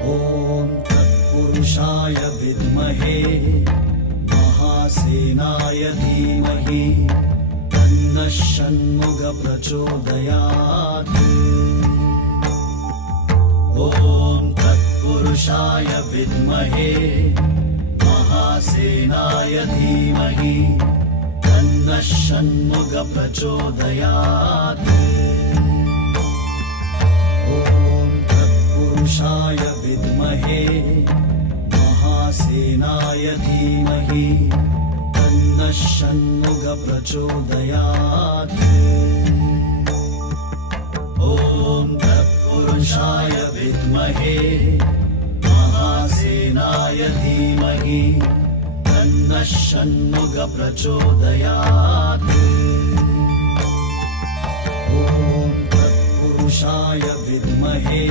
ॐ तत्पुरुषाय विद्महे महासेनाय धीमहि तन्नः षण्मुखः प्रचोदयात्। ॐ तत्पुरुषाय विद्महे महासेनाय धीमहि तन्नः षण्मुखः प्रचोदयात्। ॐ तत्पुरुषाय विद्महे महासेनाय धीमहि तन्नः षण्मुखः प्रचोदयात्। ॐ तत्पुरुषाय विद्महे महासेनाय धीमहि तन्नः षण्मुखः प्रचोदयात्। ॐ तत्पुरुषाय विद्महे